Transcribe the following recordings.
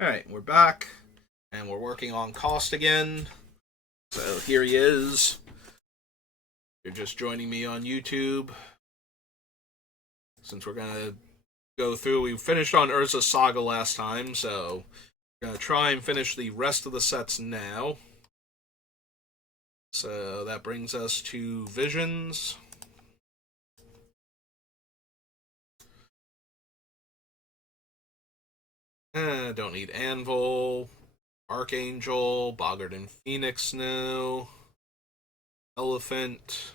Alright, we're back, and we're working on Kaust again. So here he is. You're just joining me on YouTube. Since we're gonna go through, we finished on Urza's Saga last time, so we're gonna try and finish the rest of the sets now. So that brings us to Visions. Don't need Anvil, Archangel, Boggart and Phoenix, no. Elephant,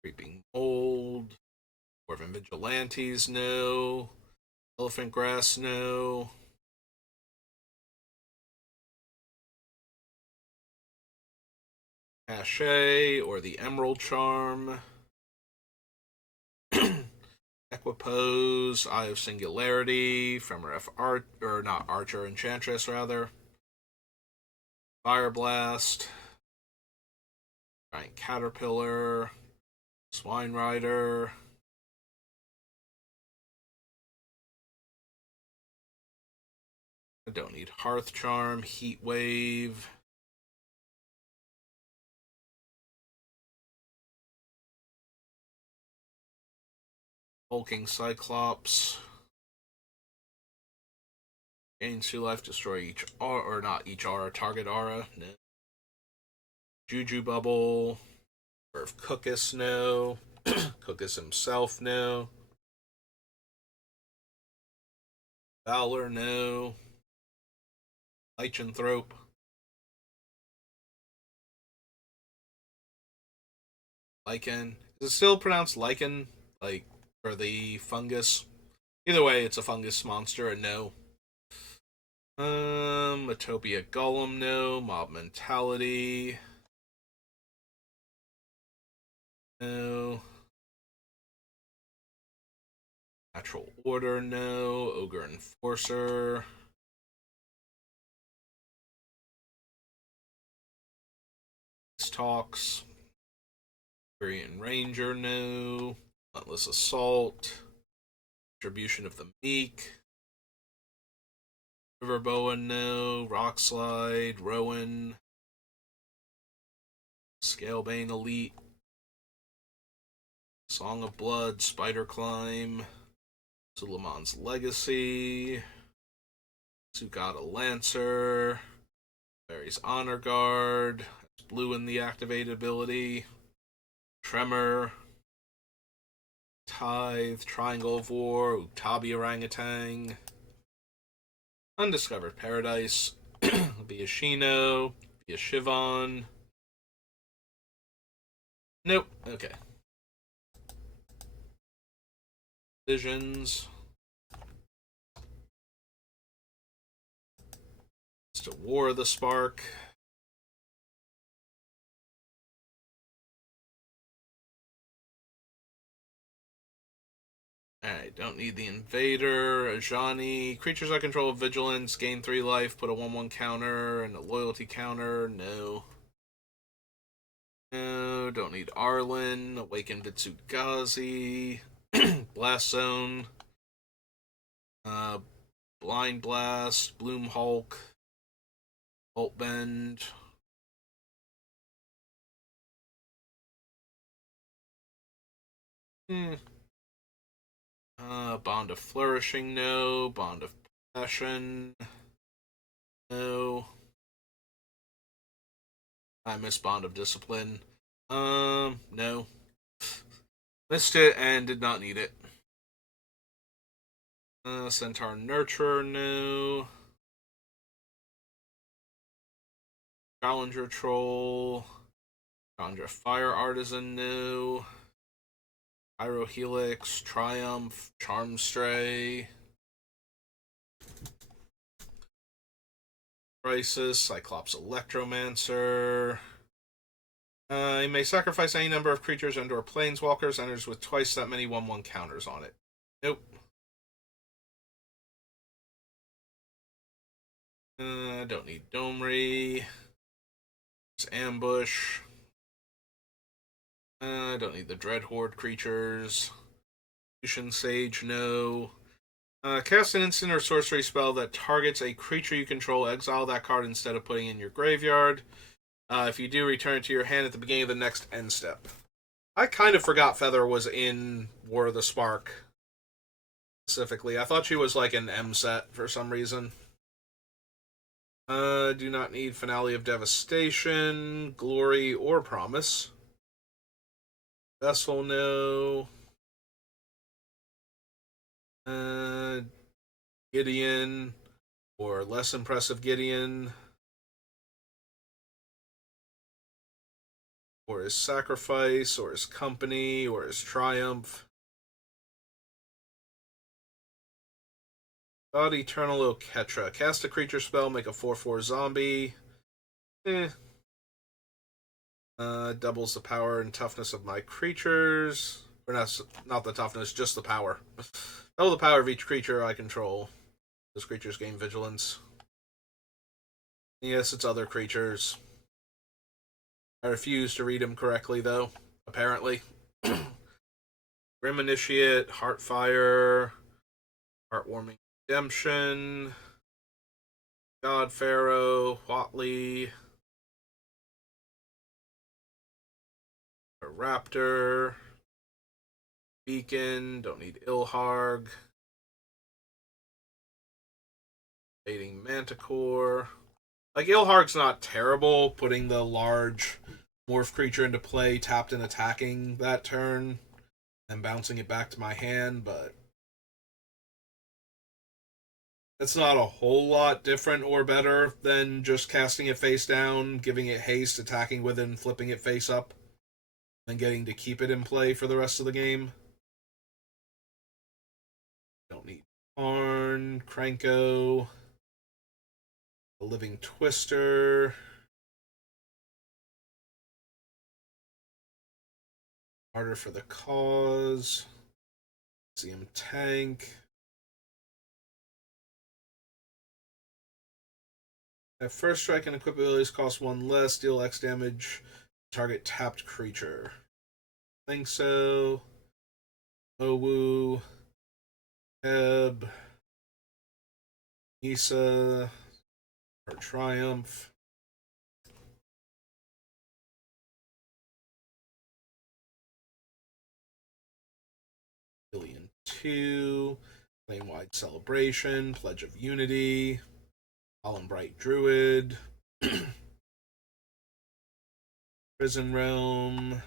Creeping Mold, Dwarven Vigilantes, no. Elephant Grass, no. Cachet or the Emerald Charm. Equipose, Eye of Singularity, Ephemeral Art, or not Archer, Enchantress, rather. Fire Blast, Giant Caterpillar, Swine Rider. I don't need Hearth Charm, Heat Wave. Hulking Cyclops. Gains 2 life, destroy each aura, or not each aura, target aura. No. Juju Bubble. Birth Cookus, no. Cookus himself, no. Valor, no. Lycanthrope. Lichen. Is it still pronounced lichen? Like, for the fungus? Either way, it's a fungus monster, and no. Metopia Golem, no. Mob Mentality. No. Natural Order, no. Ogre Enforcer. Talks. Korean Ranger, no. Relentless Assault. Distribution of the Meek. Riverboa, no. Rock Slide. Rowan. Scalebane Elite. Song of Blood. Spider Climb. Suleiman's Legacy. Sugata Lancer. Barry's Honor Guard. Blue in the activated ability. Tremor. Tithe. Triangle of War. Utabi Orangutan. Undiscovered Paradise. Biashino. Biashivon. Nope. Okay. Visions. It's to War of the Spark. Alright, don't need the Invader. Ajani. Creatures I control of Vigilance. Gain 3 life. Put a 1-1 counter and a loyalty counter. No. No, don't need Arlen. Awaken Vitsugazi. Blast Zone. Blind Blast. Bloom Hulk. Bolt Bend. Bond of Flourishing, no. Bond of Possession, no. I missed Bond of Discipline. No. Missed it and did not need it. Centaur Nurturer, no. Challenger Troll. Challenger Fire Artisan, no. Pyrohelix, Triumph, Charmstray. Crisis, Cyclops Electromancer. You may sacrifice any number of creatures and/or planeswalkers. Enters with twice that many 1/1 counters on it. Nope. Don't need Domri. It's Ambush. Don't need the Dread Horde creatures. Lucian Sage, no. Cast an instant or sorcery spell that targets a creature you control. Exile that card instead of putting it in your graveyard. If you do, return it to your hand at the beginning of the next end step. I kind of forgot Feather was in War of the Spark specifically. I thought she was like an M set for some reason. Do not need Finale of Devastation, Glory, or Promise. Vessel, no. Uh, Gideon, or less impressive Gideon, or his Sacrifice, or his Company, or his Triumph. God Eternal Oketra. Cast a creature spell, make a 4/4 zombie. Eh. Doubles the power and toughness of my creatures. Or not the toughness, just the power. Double the power of each creature I control. Those creatures gain vigilance. Yes, it's other creatures. I refuse to read them correctly, though, apparently. Grim Initiate, Heartfire, Heartwarming Redemption, God Pharaoh, Watley, a Raptor, Beacon, don't need Ilharg, Fading Manticore. Like, Ilharg's not terrible, putting the large morph creature into play, tapped and attacking that turn, and bouncing it back to my hand, but it's not a whole lot different or better than just casting it face down, giving it haste, attacking with it, and flipping it face up, and getting to keep it in play for the rest of the game. Don't need Arn, Cranko, the Living Twister, Martyr for the Cause, CM Tank. At first strike and equip abilities cost one less, deal X damage, target tapped creature. Think so. Owu, Heb, Nisa, or Triumph. Billion 2, Flame Wide Celebration, Pledge of Unity, Holland Bright Druid, Prison Realm,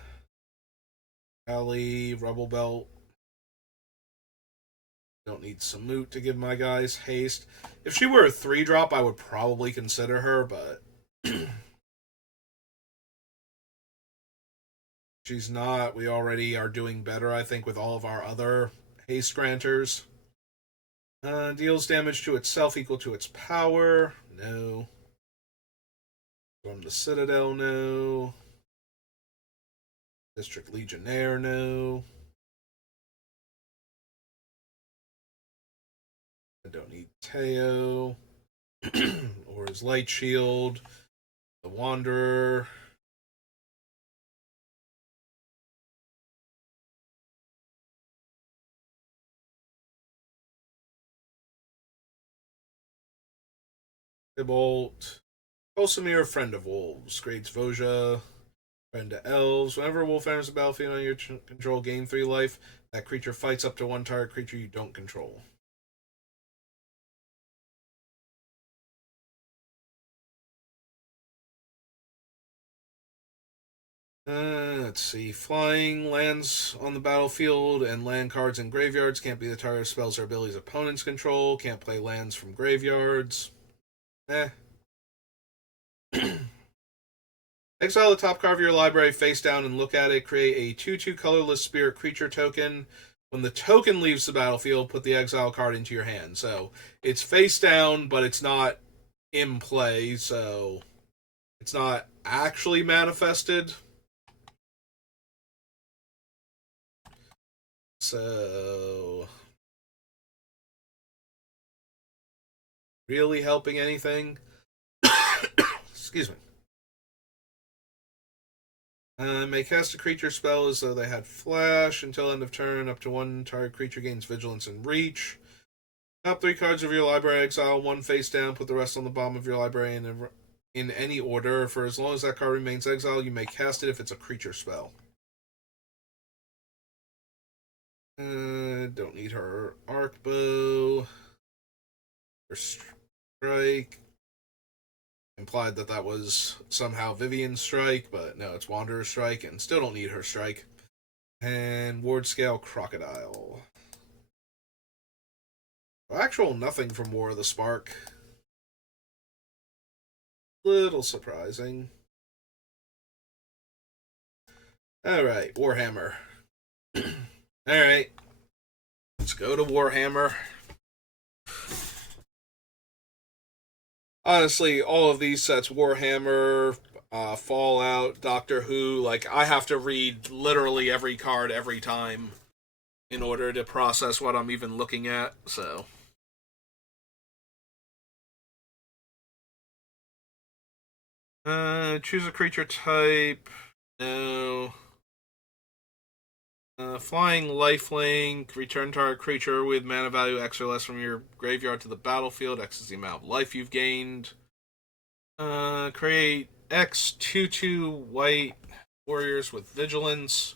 Alley, Rubble Belt. Don't need Samut to give my guys haste. If she were a 3-drop, I would probably consider her, but she's not. We already are doing better, I think, with all of our other haste granters. Deals damage to itself equal to its power. No. From the Citadel, no. District Legionnaire, no. I don't need Teo. Or his Light Shield. The Wanderer. Tybalt. Bolsamir, Friend of Wolves. Grades Voja. Friend to Elves. Whenever a wolf enters the battlefield on your control, gain 3 life. That creature fights up to one target creature you don't control. Let's see. Flying lands on the battlefield and land cards in graveyards can't be the target of spells or abilities opponents control. Can't play lands from graveyards. Eh. Exile the top card of your library face down and look at it. Create a 2/2 colorless spirit creature token. When the token leaves the battlefield, put the exile card into your hand. So it's face down, but it's not in play, so it's not actually manifested. So, really helping anything? Excuse me. May cast a creature spell as though they had flash until end of turn. Up to one target creature gains vigilance and reach. Top 3 cards of your library, exile 1 face down, put the rest on the bottom of your library in any order. For as long as that card remains exiled, you may cast it if it's a creature spell. Don't need her arc bow. Her strike. Implied that that was somehow Vivian's strike, but no, it's Wanderer's strike, and still don't need her strike. And Ward Scale Crocodile. Actual nothing from War of the Spark. Little surprising. Alright, Warhammer. Alright. Let's go to Warhammer. Honestly, all of these sets, Warhammer, Fallout, Doctor Who, like, I have to read literally every card every time in order to process what I'm even looking at, so. Choose a creature type. No. Flying Lifelink. Return target creature with mana value X or less from your graveyard to the battlefield. X is the amount of life you've gained. Create X 2/2 white warriors with vigilance.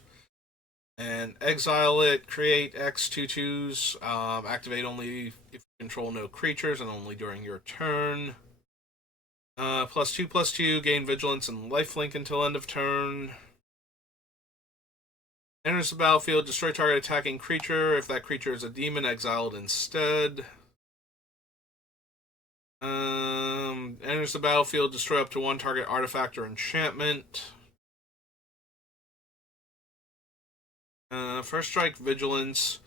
And exile it. Create X 2/2s. Activate only if you control no creatures and only during your turn. +2/+2, gain vigilance and lifelink until end of turn. Enters the battlefield, destroy target attacking creature. If that creature is a demon, exiled instead. Enters the battlefield, destroy up to 1 target artifact or enchantment. First strike, vigilance.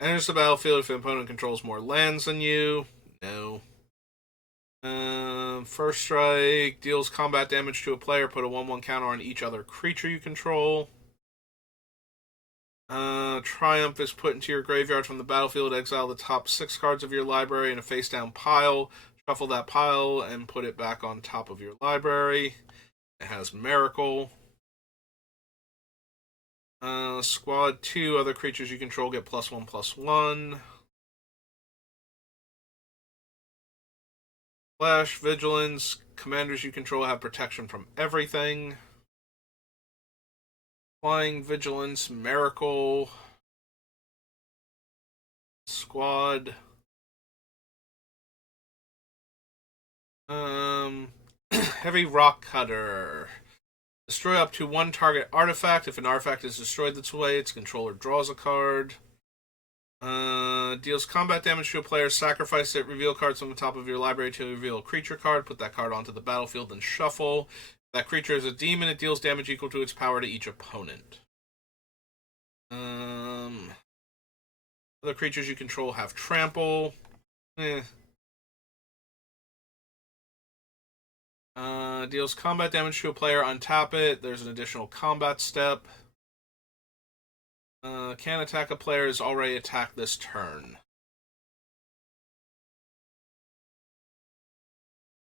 Enters the battlefield if an opponent controls more lands than you. No. First strike, deals combat damage to a player, put a 1/1 counter on each other creature you control. Triumph is put into your graveyard from the battlefield. Exile the top 6 cards of your library in a face down pile. Shuffle that pile and put it back on top of your library. It has Miracle. Squad 2, other creatures you control get +1/+1. Flash, Vigilance. Commanders you control have protection from everything. Flying, Vigilance, Miracle. Squad. Heavy Rock Cutter. Destroy up to 1 target artifact. If an artifact is destroyed this way, its controller draws a card. Deals combat damage to a player. Sacrifice it. Reveal cards from the top of your library to reveal a creature card. Put that card onto the battlefield and shuffle. If that creature is a demon, it deals damage equal to its power to each opponent. Other creatures you control have Trample. Deals combat damage to a player. Untap it. There's an additional combat step. Can attack a player is already attacked this turn.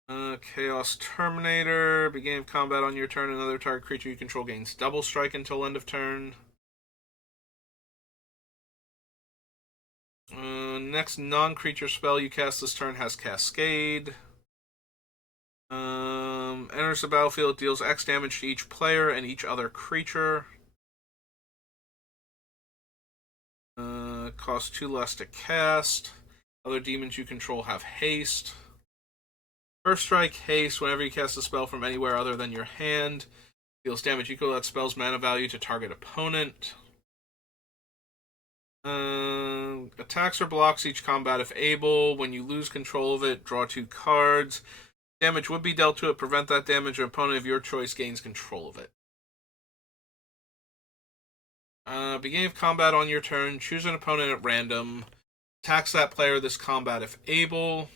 Chaos Terminator. Beginning of combat on your turn, another target creature you control gains double strike until end of turn. Next non-creature spell you cast this turn has Cascade. Enters the battlefield, deals X damage to each player and each other creature. Costs 2 less to cast. Other demons you control have haste. First strike, haste. Whenever you cast a spell from anywhere other than your hand, deals damage equal to that spell's mana value to target opponent. Attacks or blocks each combat if able. When you lose control of it, draw 2 cards. Damage would be dealt to it. Prevent that damage. An opponent of your choice gains control of it. Beginning of combat on your turn. Choose an opponent at random. Attacks that player this combat if able.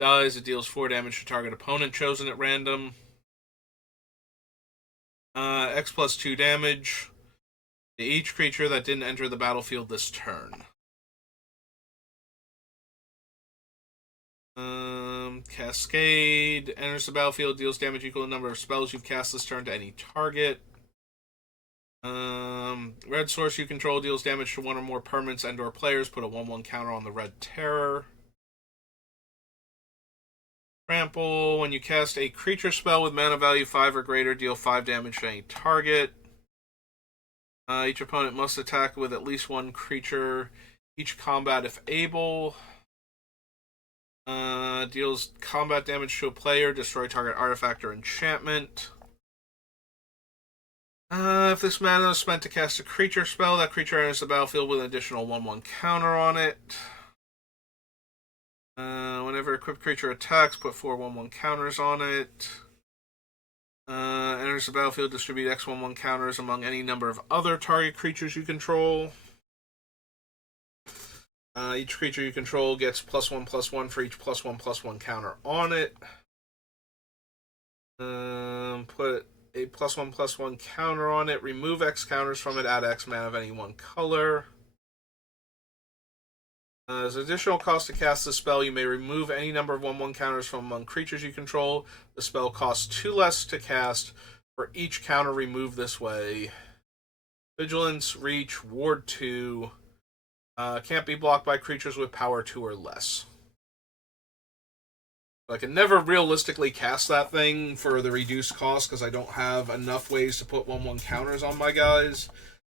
Dies. It deals 4 damage to target opponent chosen at random. X plus 2 damage to each creature that didn't enter the battlefield this turn. Cascade enters the battlefield, deals damage equal to the number of spells you've cast this turn to any target. Red source you control deals damage to one or more permanents and/or players. Put a 1/1 counter on the red terror. Trample. When you cast a creature spell with mana value 5 or greater, deal 5 damage to any target. Each opponent must attack with at least one creature each combat if able. Deals combat damage to a player, destroy target artifact or enchantment. If this mana is spent to cast a creature spell, that creature enters the battlefield with an additional 1/1 counter on it. Whenever equipped creature attacks, put 4 1/1 counters on it. Enters the battlefield, distribute X 1/1 counters among any number of other target creatures you control. Each creature you control gets +1/+1 for each +1/+1 counter on it. Put a +1/+1 counter on it. Remove X counters from it. Add X mana of any one color. As additional cost to cast the spell, you may remove any number of 1/1 counters from among creatures you control. The spell costs 2 less to cast for each counter removed this way. Vigilance, Reach, Ward 2. Can't be blocked by creatures with power 2 or less. I can never realistically cast that thing for the reduced cost because I don't have enough ways to put 1/1 counters on my guys.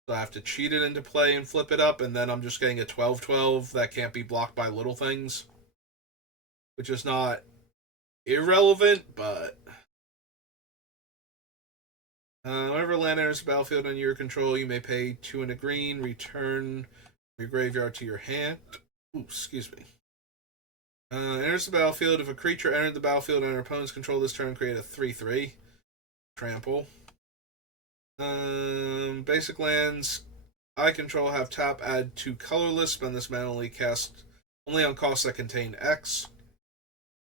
So I have to cheat it into play and flip it up, and then I'm just getting a 12/12 that can't be blocked by little things. Which is not irrelevant, but... whenever land enters the battlefield under your control, you may pay 2 and a green, return your graveyard to your hand. Ooh, excuse me. Enters the battlefield. If a creature entered the battlefield under opponent's control this turn, create a 3/3. Trample. Basic lands I control have tap, add 2 colorless, spend this mana only on costs that contain X.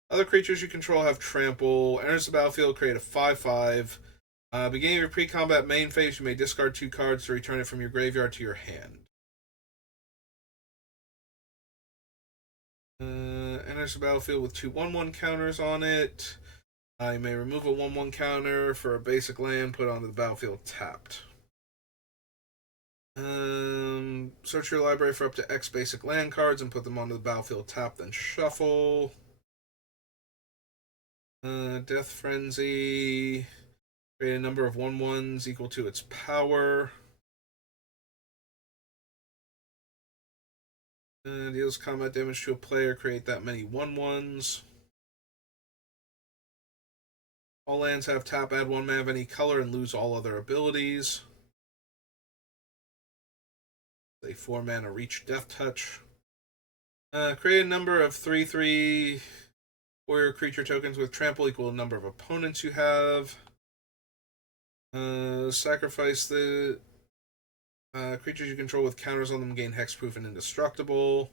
Other creatures you control have trample. Enters the battlefield, create a 5/5. Beginning of your pre-combat main phase, you may discard 2 cards to return it from your graveyard to your hand. Enters the battlefield with 2 1/1 counters on it. You may remove a 1/1 counter for a basic land put onto the battlefield tapped. Search your library for up to X basic land cards and put them onto the battlefield tapped, then shuffle. Death Frenzy. Create a number of 1/1s equal to its power. Deals combat damage to a player. Create that many 1/1s. All lands have tap, add 1 mana of any color, and lose all other abilities. A 4 mana reach Death Touch. Create a number of 3/3 warrior creature tokens with trample equal to the number of opponents you have. Sacrifice the creatures you control with counters on them gain hexproof and indestructible.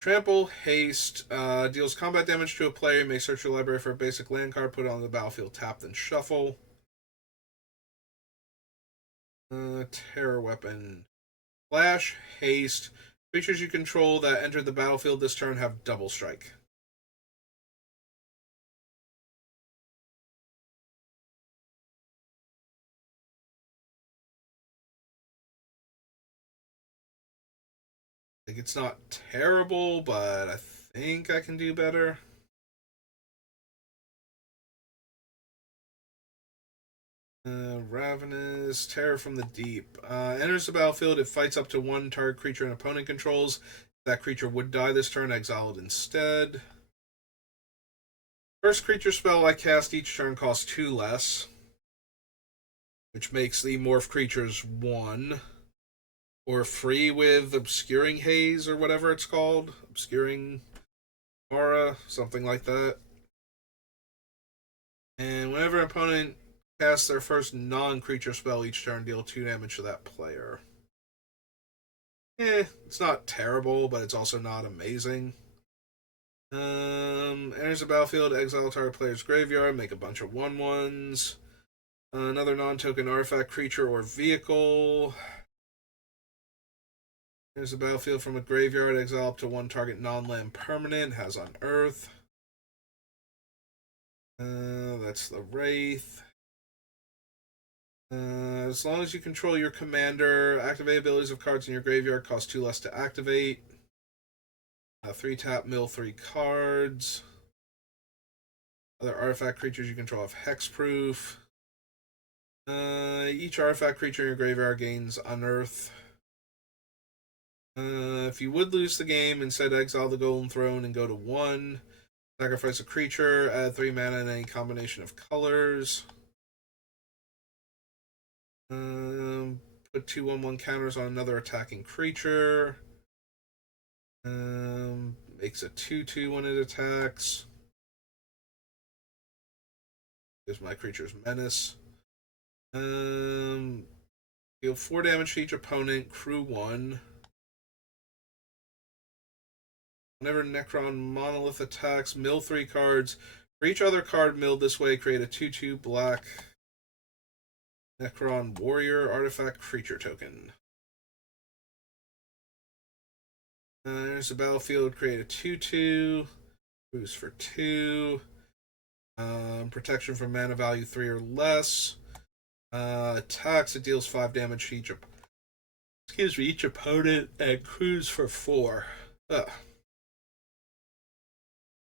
Trample, haste, deals combat damage to a player. You may search your library for a basic land card, put it on the battlefield, tap, then shuffle. Terror weapon. Flash, haste. Creatures you control that entered the battlefield this turn have double strike. Like, it's not terrible, but I think I can do better. Ravenous, Terror from the Deep. Enters the battlefield, it fights up to 1 target creature an opponent controls. If that creature would die this turn, exile it instead. First creature spell I cast each turn costs 2 less, which makes the morph creatures 1. Or free with Obscuring Haze or whatever it's called. Obscuring Aura, something like that. And whenever an opponent casts their first non-creature spell each turn, deal 2 damage to that player. It's not terrible, but it's also not amazing. Enters the battlefield, exile target player's graveyard, make a bunch of 1/1s. Another non-token artifact, creature, or vehicle. Enters the battlefield from a graveyard, exile up to 1 target non-land permanent, has on Earth. That's the Wraith. As long as you control your commander, activate abilities of cards in your graveyard cost 2 less to activate. 3 tap, mill 3 cards. Other artifact creatures you control have hexproof. Each artifact creature in your graveyard gains unearth. If you would lose the game, instead exile the Golden Throne and go to 1. Sacrifice a creature, add 3 mana in any combination of colors. Put 2/1/1 counters on another attacking creature. Makes a 2/2 when it attacks. Gives my creature's menace. Deal 4 damage to each opponent, crew 1. Whenever Necron Monolith attacks, mill 3 cards. For each other card milled this way, create a 2/2 black Necron Warrior artifact creature token. There's a battlefield, create a 2/2. Boost for 2. Protection from mana value 3 or less. Attacks, it deals 5 damage to each opponent, and crews for 4.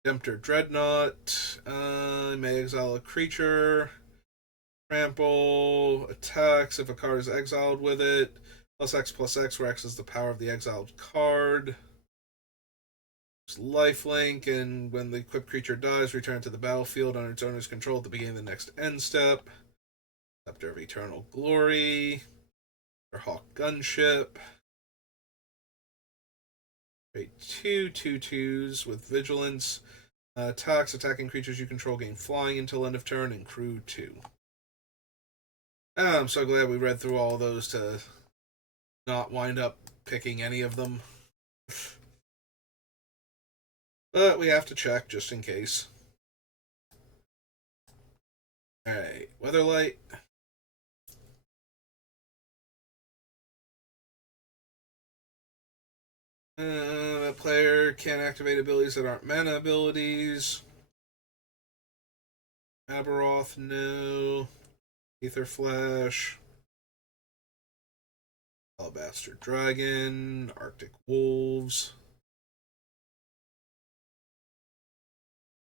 Redemptor Dreadnought. May exile a creature. Trample. Attacks if a card is exiled with it. +X/+X, where X is the power of the exiled card. Lifelink, and when the equipped creature dies, return to the battlefield under its owner's control at the beginning of the next end step. Scepter of Eternal Glory. Or Hawk Gunship. Create 2 2/2s with Vigilance. Attacks, attacking creatures you control gain flying until end of turn, and crew 2. I'm so glad we read through all those to not wind up picking any of them. But we have to check just in case. Alright, Weatherlight. The player can't activate abilities that aren't mana abilities. Aberoth, no. Aether Flash. Alabaster Dragon. Arctic Wolves.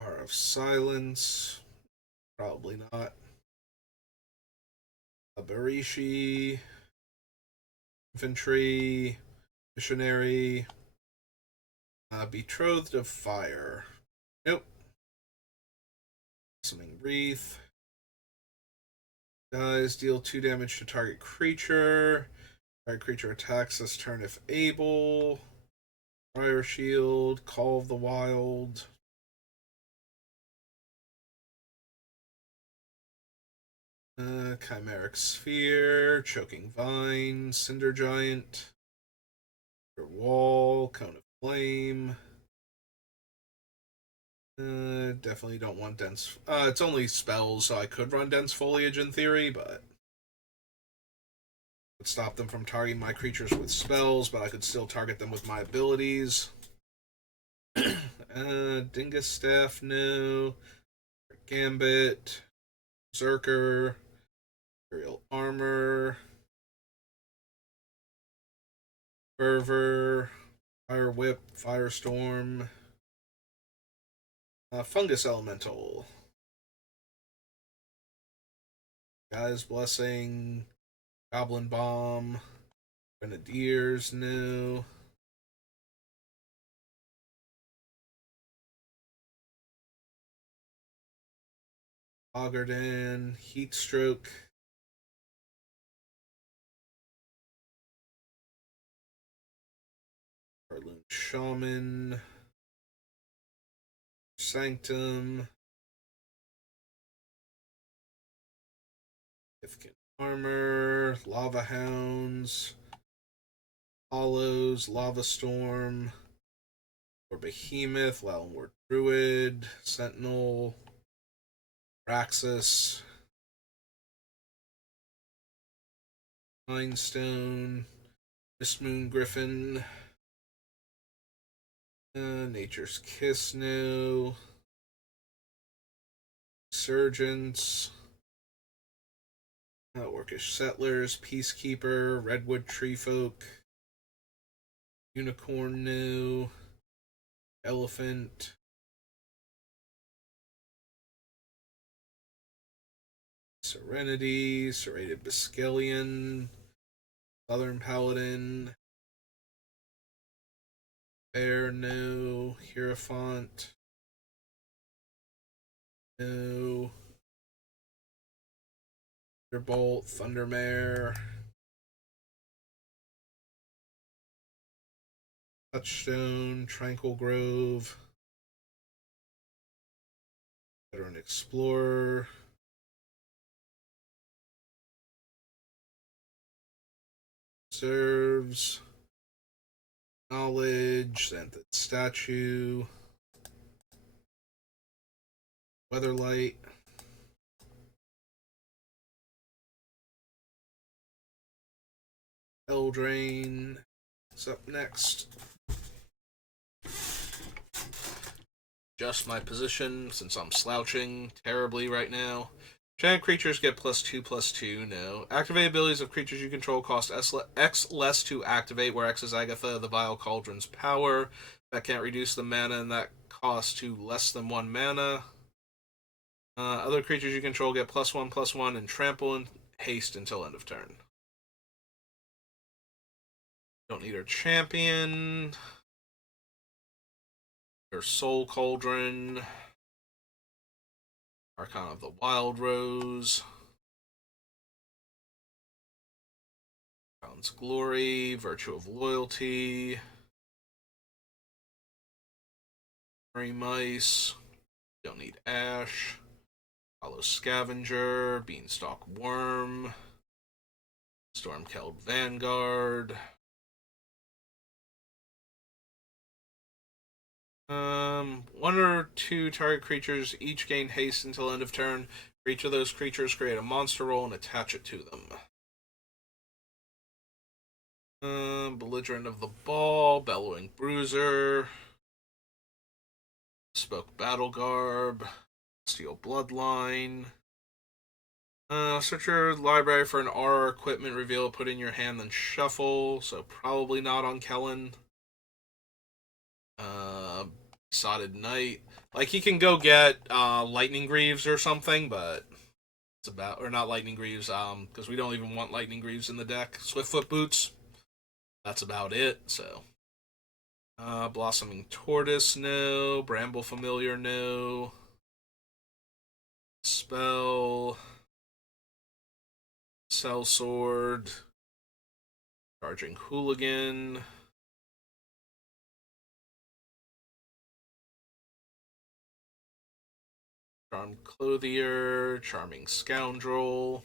Power of Silence. Probably not. Barishi. Infantry. Missionary. Betrothed of Fire. Nope. Summoning Wreath. Guys, deal 2 damage to target creature. Target creature attacks this turn if able. Fire Shield. Call of the Wild. Chimeric Sphere. Choking Vine. Cinder Giant. Wall. Cone of Flame. Definitely don't want dense. It's only spells, so I could run dense foliage in theory, but would stop them from targeting my creatures with spells. But I could still target them with my abilities. Dingus Staff, no. Gambit, Berserker, Imperial Armor, Fervor, Fire Whip, Firestorm. Fungus Elemental. Guy's Blessing. Goblin Bomb. Grenadiers, no. Oggerdan. Heatstroke. Arloon Shaman. Sanctum. Significant Armor. Lava Hounds. Hollows. Lava Storm. Or Behemoth. Lowland Druid. Sentinel. Raxus. Mindstone. Mistmoon Griffin. Nature's Kiss, no. Surgeons. Orcish Settlers, Peacekeeper, Redwood Treefolk, Unicorn New, Elephant, Serenity, Serrated Biscallion, Southern Paladin, Bear No, Hierophant, No, Thunderbolt, Thundermare, Touchstone, Tranquil Grove, Veteran Explorer, Serves, Knowledge, Xanthid Statue, Weatherlight, Eldraine is up next. Just my position since I'm slouching terribly right now. Giant creatures get +2/+2. No. Activate abilities of creatures you control cost X less to activate, where X is Agatha, the Vile Cauldron's power. That can't reduce the mana, and that costs to less than 1 mana. Other creatures you control get +1/+1 and trample and haste until end of turn. Don't need our champion. Their Soul Cauldron. Archon of the Wild Rose. Crown's Glory. Virtue of Loyalty. Fairy Mice. Don't need Ash. Hollow Scavenger. Beanstalk Worm. Stormkeld Vanguard. One or two target creatures each gain haste until end of turn. For each of those creatures, create a monster roll and attach it to them. Belligerent of the Ball, Bellowing Bruiser, Spoke Battle Garb, Steel Bloodline. Search your library for an aura equipment, reveal it, put in your hand, then shuffle. So probably not on Kellen. Sodded Knight. Like, he can go get Lightning Greaves or something, but it's about, or not Lightning Greaves, because we don't even want Lightning Greaves in the deck. Swiftfoot Boots. That's about it, so. Blossoming Tortoise, no. Bramble Familiar, no. Spell. Sellsword. Charging Hooligan. Charmed Clothier. Charming Scoundrel.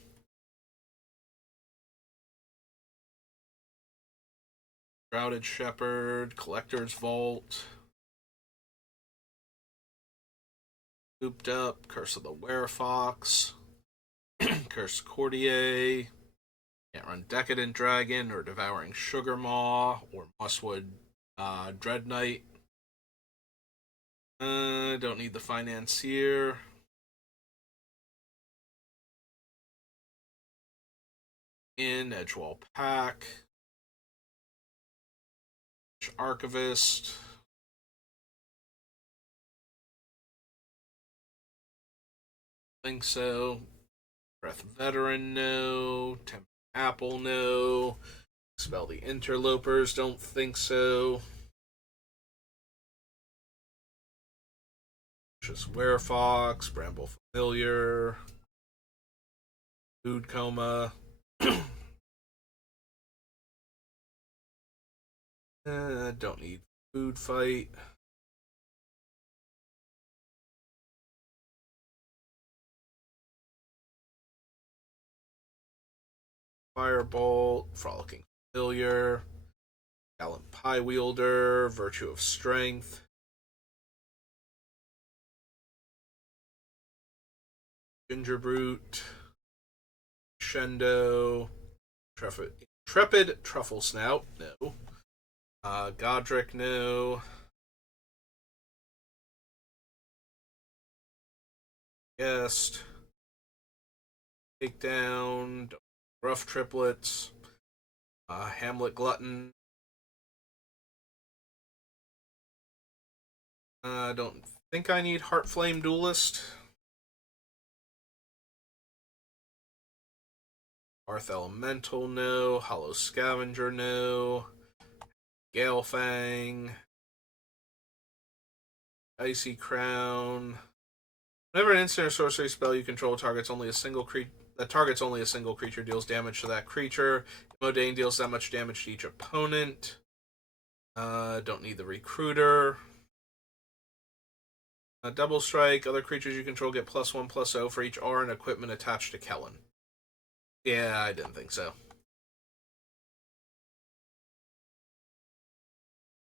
Shrouded Shepherd. Collector's Vault. Cooped Up. Curse of the Werefox. Curse Courtier. Can't run Decadent Dragon or Devouring Sugar Maw or Mosswood Dread Knight. Don't need the Financier. In Edgewall Pack. Archivist. Think so. Breath Veteran, no. Temp Apple, no. Spell the Interlopers, don't think so. Just Werefox, Bramble Familiar, Food Coma. Don't need Food Fight. Firebolt, Frolicking Familiar, Gallant Pie Wielder, Virtue of Strength, Ginger Brute, Shendo, Intrepid Truffle Snout, no. Godric, no. Guest, Takedown, Rough Triplets, Hamlet Glutton. I don't think I need Heartflame Duelist. Arth Elemental, no. Hollow Scavenger, no. Galefang. Icy Crown. Whenever an instant or sorcery spell you control targets only a single creature deals damage to that creature. Modane deals that much damage to each opponent. Don't need the Recruiter. Double Strike. Other creatures you control get +1/+0 for each R and equipment attached to Kellen. Yeah, I didn't think so.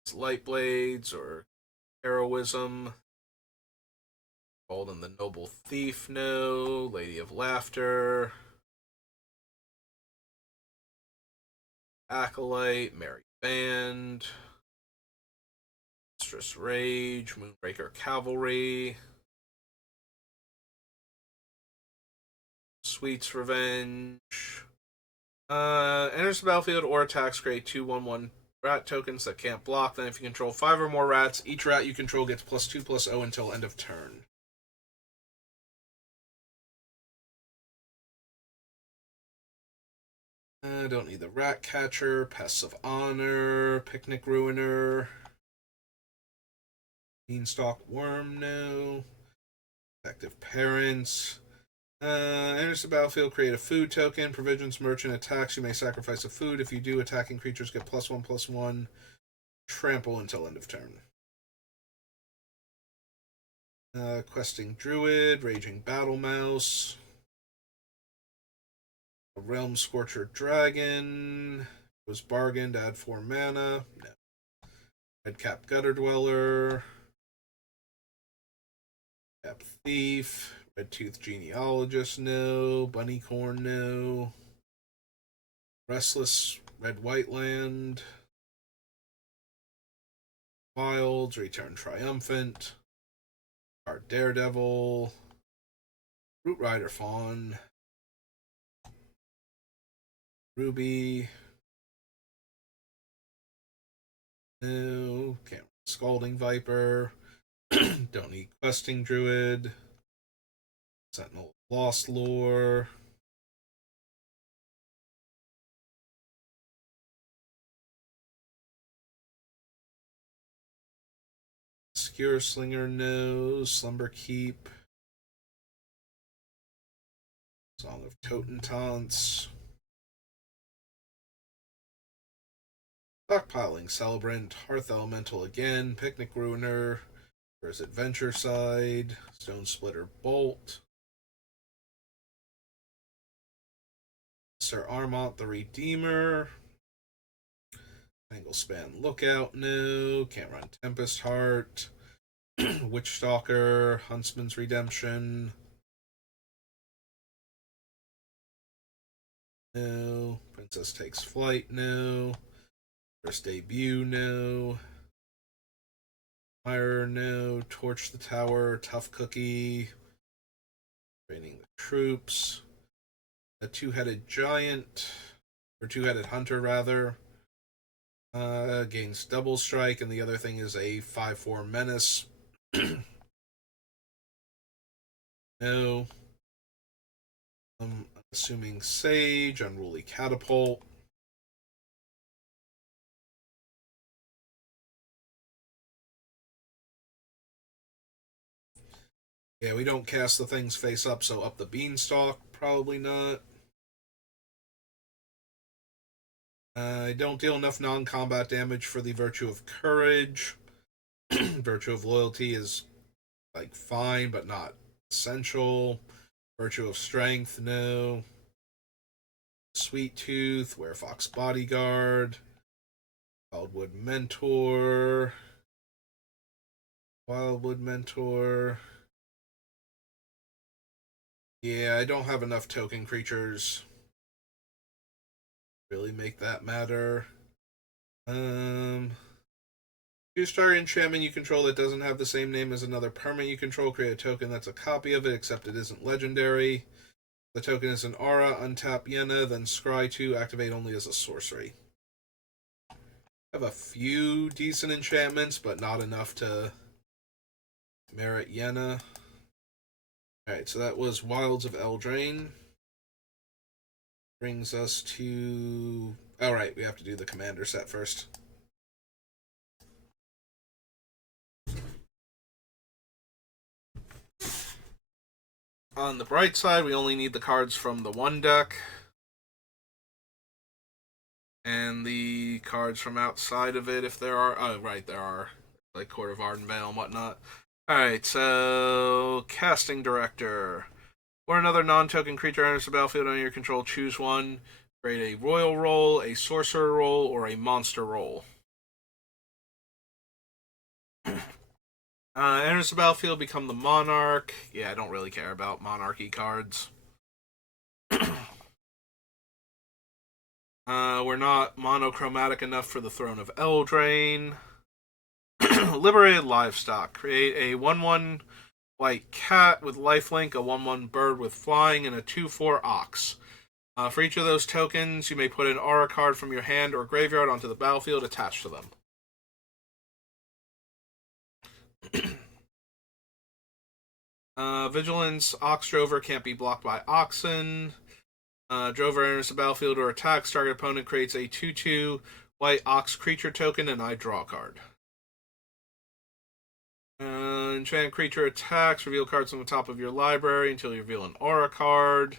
It's Light Blades or Heroism. Golden the Noble Thief, no. Lady of Laughter. Acolyte, Merry Band. Monstrous Rage, Moonbreaker Cavalry. Sweet's Revenge. Enters the battlefield or attacks, create 2/1/1 rat tokens that can't block. Then, if you control 5 or more rats, each rat you control gets +2/+0 until end of turn. Don't need the Rat Catcher, Pests of Honor, Picnic Ruiner, Beanstalk Worm, no. Effective Parents. Enters the battlefield, create a food token. Provisions Merchant attacks. You may sacrifice a food. If you do, attacking creatures get +1/+1. Trample until end of turn. Questing Druid, Raging Battle Mouse. A Realm Scorcher Dragon. Was bargained, add 4 mana. No. Redcap Gutter Dweller. Cap Thief. Red Tooth Genealogist, no. Bunnycorn, no. Restless Red White Land. Wilds, Return Triumphant. Card Daredevil. Root Rider Fawn. Ruby. No. Can't. Scalding Viper. Don't need Questing Druid. Sentinel Lost Lore. Obscure Slinger, no. Slumber Keep. Song of Totentaunts. Stockpiling Celebrant. Hearth Elemental again. Picnic Ruiner. There's Adventure Side. Stone Splitter Bolt. Sir Armont the Redeemer. Tanglespan Lookout, no. Can't run Tempest Heart. Witch Stalker. Huntsman's Redemption. No. Princess Takes Flight, no. First Debut, no. Fire, no. Torch the Tower. Tough Cookie. Training the Troops. A two-headed giant. Or two-headed hunter, rather. Gains double strike, and the other thing is a 5/4 menace. No. I'm assuming Sage, Unruly Catapult. Yeah, we don't cast the things face up, so up the Beanstalk, probably not. I don't deal enough non-combat damage for the Virtue of Courage. Virtue of Loyalty is like fine, but not essential. Virtue of Strength, no. Sweet Tooth, Werefox Bodyguard, Wildwood Mentor, Wildwood Mentor. Yeah, I don't have enough token creatures. Really make that matter. Two-star enchantment you control that doesn't have the same name as another permanent you control. Create a token that's a copy of it, except it isn't legendary. The token is an aura, untap Yenna, then scry 2, activate only as a sorcery. I have a few decent enchantments, but not enough to merit Yenna. Alright, so that was Wilds of Eldraine. Brings us to... Alright, we have to do the commander set first. On the bright side, we only need the cards from the one deck. And the cards from outside of it, if there are... Oh, right, there are. Like Court of Ardenvale and whatnot. Alright, so... Casting Director. Or another non-token creature enters the battlefield under your control, choose one. Create a royal roll, a sorcerer roll, or a monster roll. Enters the battlefield, become the monarch. Yeah, I don't really care about monarchy cards. We're not monochromatic enough for the Throne of Eldraine. Liberated Livestock. Create a 1/1 white cat with lifelink, a 1/1 bird with flying, and a 2/4 ox. For each of those tokens, you may put an aura card from your hand or graveyard onto the battlefield attached to them. Vigilance, Ox Drover can't be blocked by Oxen. Drover enters the battlefield or attacks. Target opponent creates a 2/2 white Ox creature token, and I draw a card. Enchanted creature attacks. Reveal cards on the top of your library until you reveal an aura card.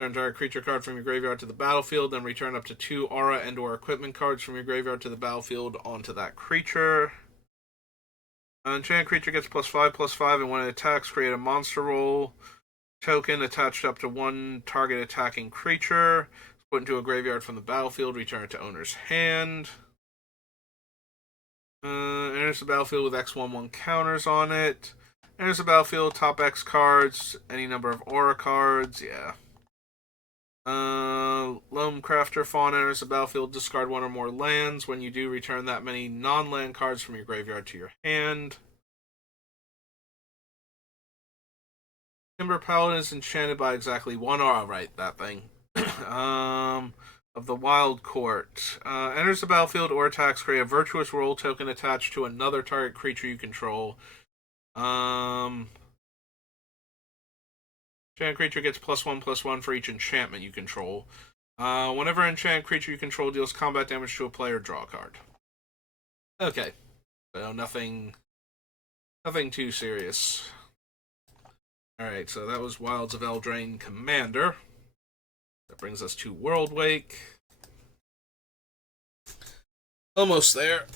Return target creature card from your graveyard to the battlefield, then return up to 2 aura and or equipment cards from your graveyard to the battlefield onto that creature. Enchanted creature gets +5/+5, and when it attacks, create a monster roll token attached up to 1 target attacking creature. It's put into a graveyard from the battlefield, return it to owner's hand. Enters the battlefield with X/1/1 counters on it. Enters the battlefield, top X cards, any number of aura cards, yeah. Loam Crafter Fawn enters the battlefield, discard 1 or more lands. When you do, return that many non-land cards from your graveyard to your hand. Timber Paladin is enchanted by exactly 1 aura, right, that thing. Of the Wild Court. Enters the battlefield or attacks, create a virtuous roll token attached to another target creature you control. Enchanted creature gets +1/+1 for each enchantment you control. Whenever an enchanted creature you control deals combat damage to a player, draw a card. Okay. So nothing too serious. Alright, so that was Wilds of Eldraine Commander. That brings us to Worldwake. Almost there.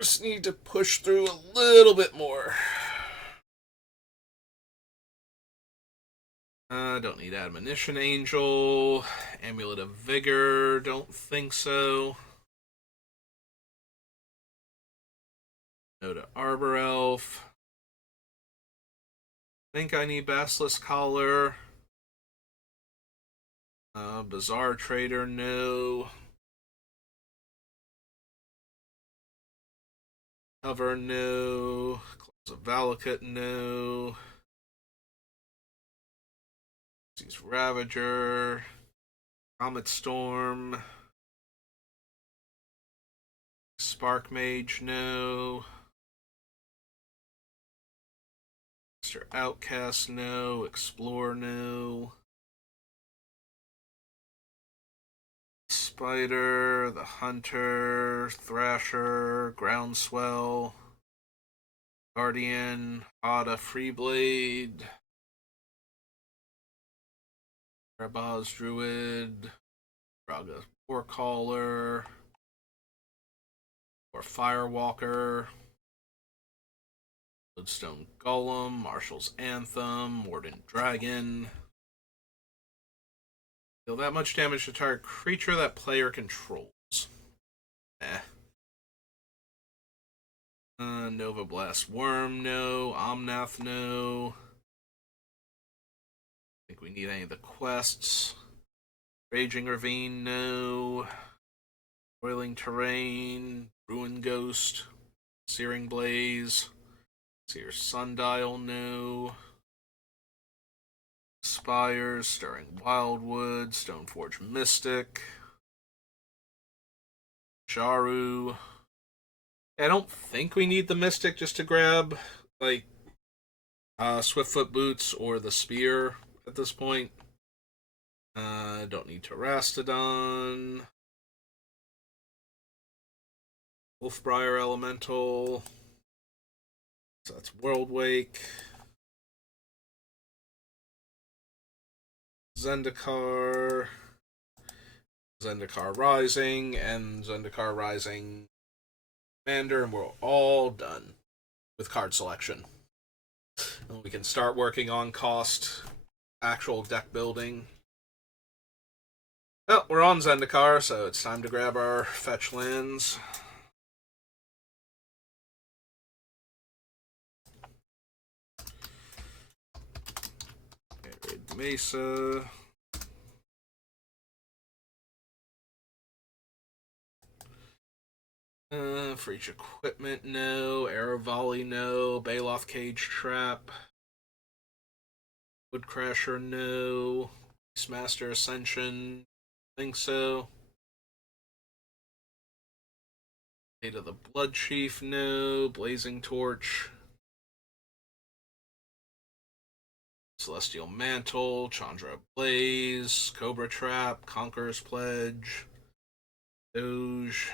Just need to push through a little bit more. Don't need Admonition Angel. Amulet of Vigor, don't think so. No to Arbor Elf. Think I need Basilisk Collar. Bizarre Trader, no. Cover, no. Claws of Valakut, no. Seas Ravager. Comet Storm. Spark Mage, no. Mr. Outcast, no. Explore, no. Spider, the Hunter, Thrasher, Groundswell, Guardian, Ada Freeblade, Rabaz Druid, Raga Warcaller, or Firewalker, Bloodstone Golem, Marshal's Anthem, Warden Dragon. Deal that much damage to target creature that player controls. Nova Blast Worm, no. Omnath, no. I think we need any of the quests. Raging Ravine, no. Boiling Terrain, Ruin Ghost, Searing Blaze, Seer Sundial, no. Spires, Stirring Wildwood, Stoneforge Mystic, Jaru. I don't think we need the Mystic just to grab, like, Swiftfoot Boots or the Spear at this point. Don't need Terastodon. Wolfbriar Elemental. So that's Worldwake. Zendikar. Zendikar Rising, and Zendikar Rising Commander, and we're all done with card selection. And we can start working on cost, actual deck building. Well, we're on Zendikar, so it's time to grab our fetch lands. Raid Mesa. For each equipment, no. Arrow Volley, no. Baloth Cage Trap. Woodcrasher, no. Beastmaster Ascension, think so. Fate of the Bloodchief, no. Blazing Torch. Celestial Mantle, Chandra Blaze, Cobra Trap, Conqueror's Pledge, Doge,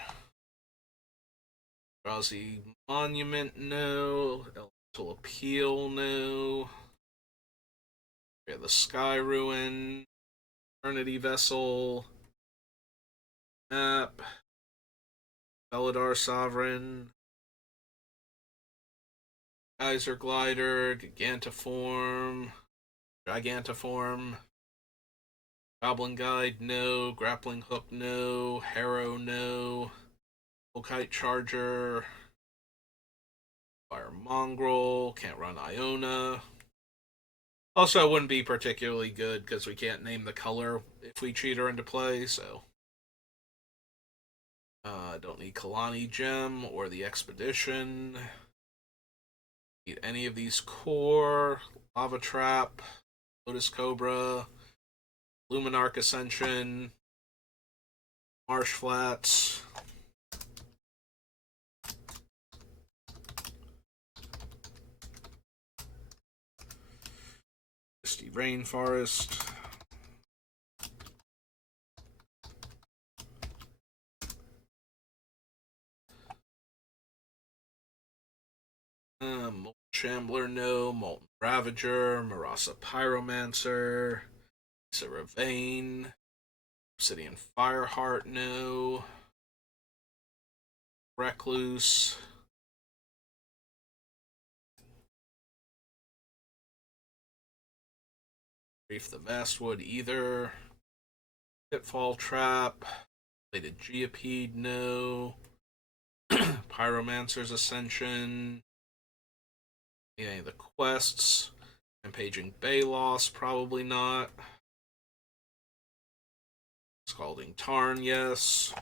Drowsy Monument, no. Elemental Appeal, no. We have the Sky Ruin, Eternity Vessel, Map, Beladar Sovereign, Geyser Glider, Gigantiform, Goblin Guide, no. Grappling Hook, no. Harrow, no. Volkite Charger, Fire Mongrel, can't run Iona. Also, it wouldn't be particularly good because we can't name the color if we cheat her into play, so. Don't need Kalani Gem or the Expedition. Need any of these core. Lava Trap, Lotus Cobra, Luminarch Ascension, Marsh Flats. Misty Rainforest. Molten Shambler, no. Molten Ravager, Marasa Pyromancer, Sarah Vane, Obsidian Fireheart, no. Recluse. Reef the Vastwood, either. Pitfall Trap, Plated Geopede, no. Pyromancer's Ascension. Any of the quests. Rampaging Bayloss, probably not. Scalding Tarn, yes.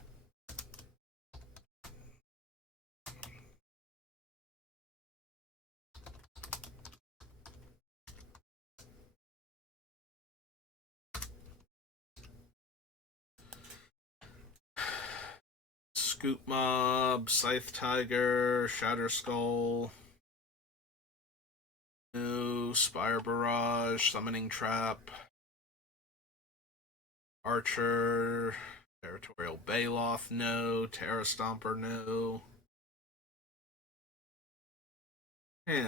Scoop Mob, Scythe Tiger, Shatter Skull. No. Spire Barrage, Summoning Trap. Archer, Territorial Baloth, no. Terra Stomper, no.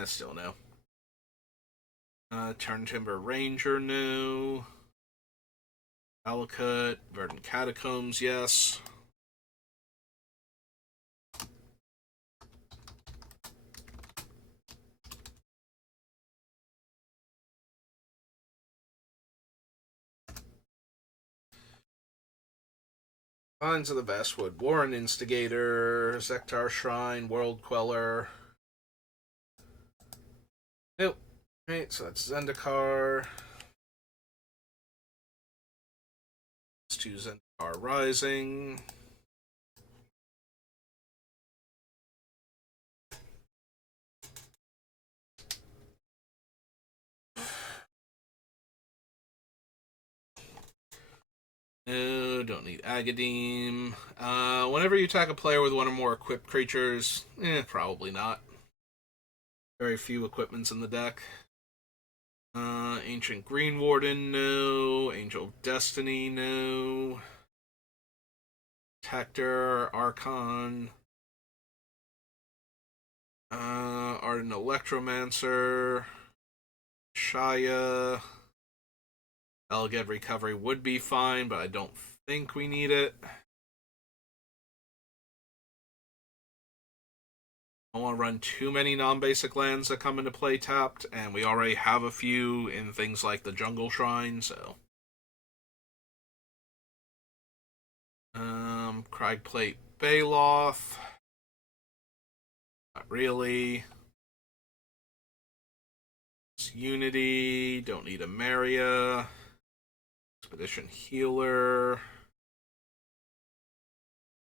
Still no. Turn Timber Ranger, no. Alicut, Verdant Catacombs, yes. Lines of the Vastwood, Warren Instigator, Zektar Shrine, World Queller. Nope. Alright, so that's Zendikar. Let's do Zendikar Rising. No, don't need Agadeem. Whenever you attack a player with one or more equipped creatures, probably not. Very few equipments in the deck. Ancient Green Warden, no. Angel of Destiny, no. Protector, Archon. Ardent Electromancer. Shaya. Elegant Recovery would be fine, but I don't think we need it. I don't want to run too many non-basic lands that come into play tapped, and we already have a few in things like the Jungle Shrine, so. Cragplate Baloth. Not really. It's Unity. Don't need a Maria. Expedition Healer.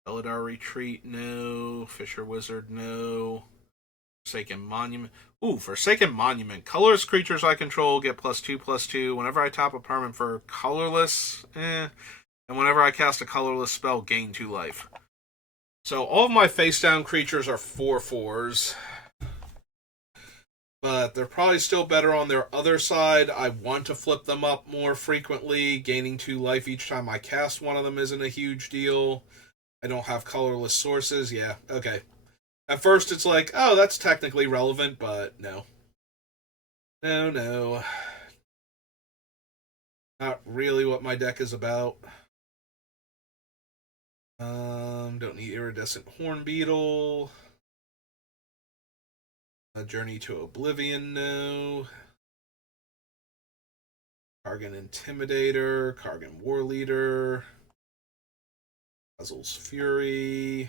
Eladar Retreat, no. Fisher Wizard, no. Forsaken Monument. Ooh, Forsaken Monument. Colorless creatures I control get +2/+2. Whenever I tap a permanent for colorless, And whenever I cast a colorless spell, gain 2 life. So all of my face down creatures are 4/4s. But they're probably still better on their other side. I want to flip them up more frequently. Gaining 2 life each time I cast one of them isn't a huge deal. I don't have colorless sources. Yeah, okay. At first it's like, oh, that's technically relevant, but no. No. Not really what my deck is about. Don't need Iridescent Hornbeetle. A Journey to Oblivion, no. Kargan Intimidator, Kargan War Leader, Puzzle's Fury.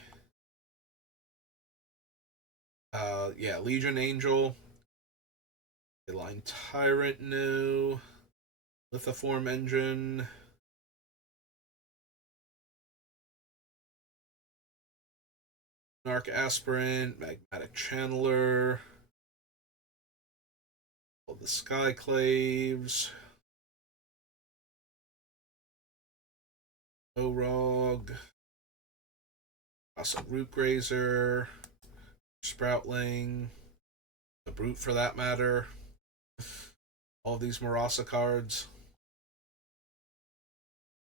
Legion Angel. Line Tyrant, no. Lithoform Engine. Narc Aspirant, Magmatic Channeler. All the Skyclaves. Orog. Also Root Grazer. Sproutling. The Brute for that matter. All these Marasa cards.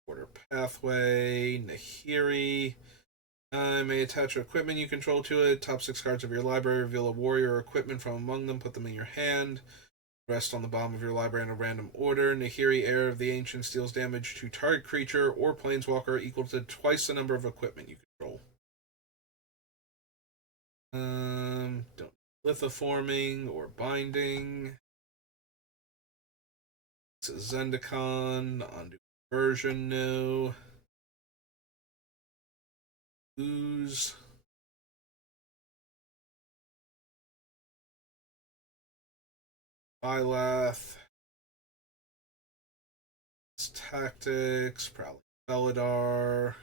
Border Pathway. Nahiri. May attach equipment you control to it. Top 6 cards of your library. Reveal a warrior or equipment from among them. Put them in your hand. Rest on the bottom of your library in a random order. Nahiri, Heir of the Ancients, deals damage to target creature or planeswalker equal to twice the number of equipment you control. Don't lithoforming or binding. It's a Zendikon. Undo version, no. Ooze. Byleth. It's Tactics. Prowling Beladar.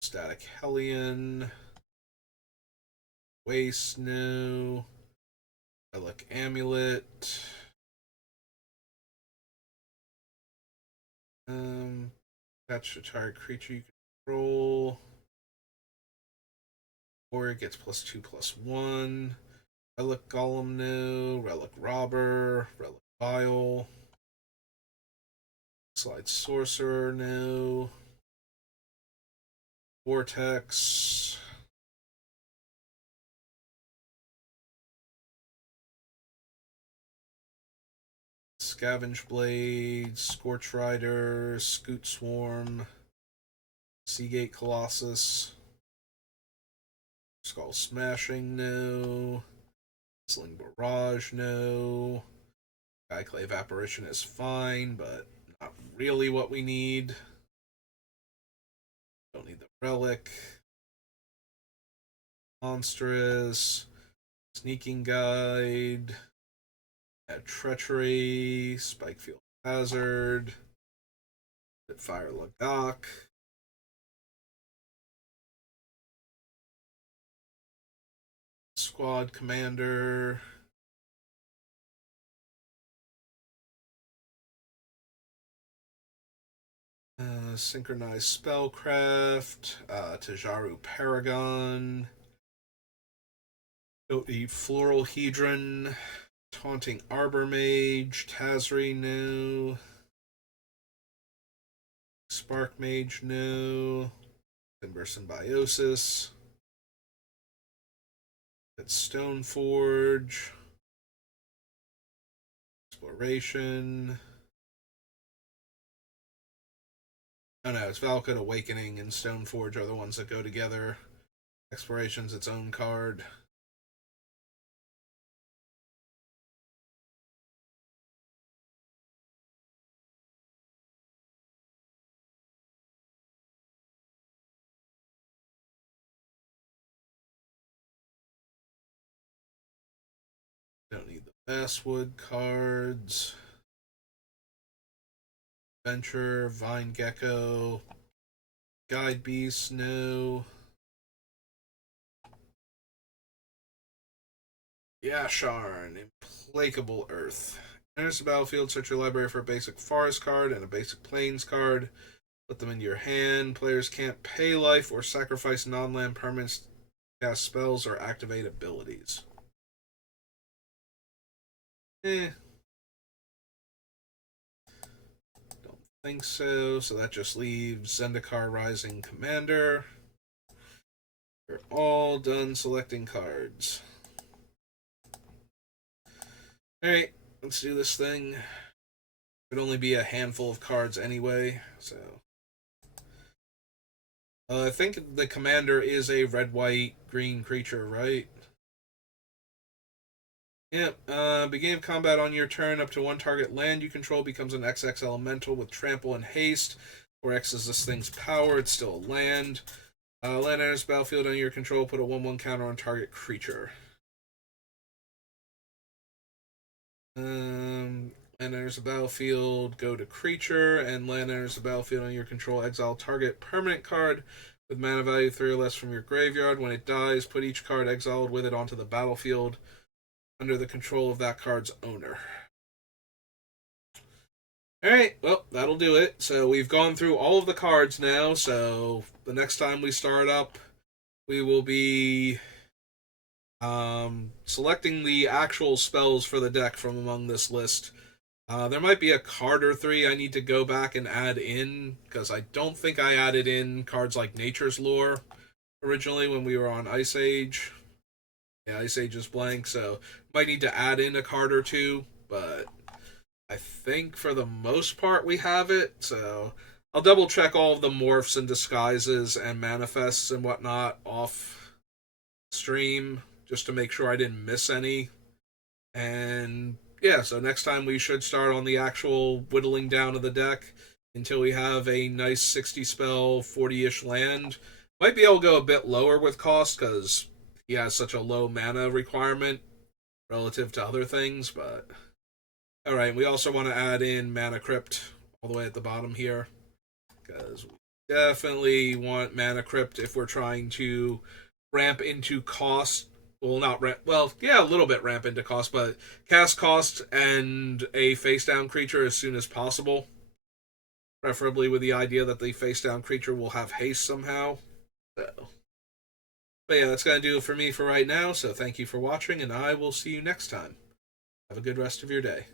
Static Hellion. Waste, no. Relic Amulet. Attach a target creature you control. Warrior gets +2/+1. Relic Golem, no. Relic Robber. Relic Vile. Slide Sorcerer, no. Vortex. Scavenge Blade, Scorch Rider, Scoot Swarm, Seagate Colossus, Skull Smashing, no. Whistling Barrage, no. Skyclave Apparition is fine, but not really what we need. Don't need the Relic. Monstrous, Sneaking Guide, Treachery, Spikefield Hazard, Fire Lagak, Squad Commander, Synchronized Spellcraft, Tajaru Paragon, the Floral Hedron, Taunting Arbor Mage, Tazri no, Spark Mage no, Timber Symbiosis, it's Stoneforge, Exploration. Oh no, it's Valakut Awakening and Stoneforge are the ones that go together. Exploration's its own card. Don't need the Basswood cards. Venture, Vine Gecko, Guide Beast, no. Yasharn, Implacable Earth. Enters the battlefield, search your library for a basic forest card and a basic plains card. Put them into your hand. Players can't pay life or sacrifice non-land permanents, cast spells, or activate abilities. Don't think so. So that just leaves Zendikar Rising Commander. We're all done selecting cards. Alright, let's do this thing. It would only be a handful of cards anyway, so. I think the commander is a red, white, green creature, right? Yep. Beginning of combat on your turn, up to one target land you control becomes an XX elemental with trample and haste, where X is this thing's power. It's still a land. Land enters battlefield on your control. Put a 1/1 counter on target creature. Land enters the battlefield. Go to creature, and land enters the battlefield on your control. Exile target permanent card with mana value 3 or less from your graveyard. When it dies, put each card exiled with it onto the battlefield under the control of that card's owner. Alright, well, that'll do it. So we've gone through all of the cards now, so the next time we start up, we will be selecting the actual spells for the deck from among this list. There might be a card or three I need to go back and add in, because I don't think I added in cards like Nature's Lore originally when we were on Ice Age. Yeah, Ice Age is blank, so might need to add in a card or two, but I think for the most part we have it, so I'll double check all of the morphs and disguises and manifests and whatnot off stream just to make sure I didn't miss any. And yeah, so next time we should start on the actual whittling down of the deck until we have a nice 60 spell, 40-ish land. Might be able to go a bit lower with cost because he has such a low mana requirement relative to other things, but alright, we also want to add in Mana Crypt all the way at the bottom here, because we definitely want Mana Crypt if we're trying to ramp into cost. Well, not ramp. Well, yeah, a little bit ramp into cost, but cast cost and a face down creature as soon as possible. Preferably with the idea that the face down creature will have haste somehow. So. But yeah, that's going to do it for me for right now, so thank you for watching, and I will see you next time. Have a good rest of your day.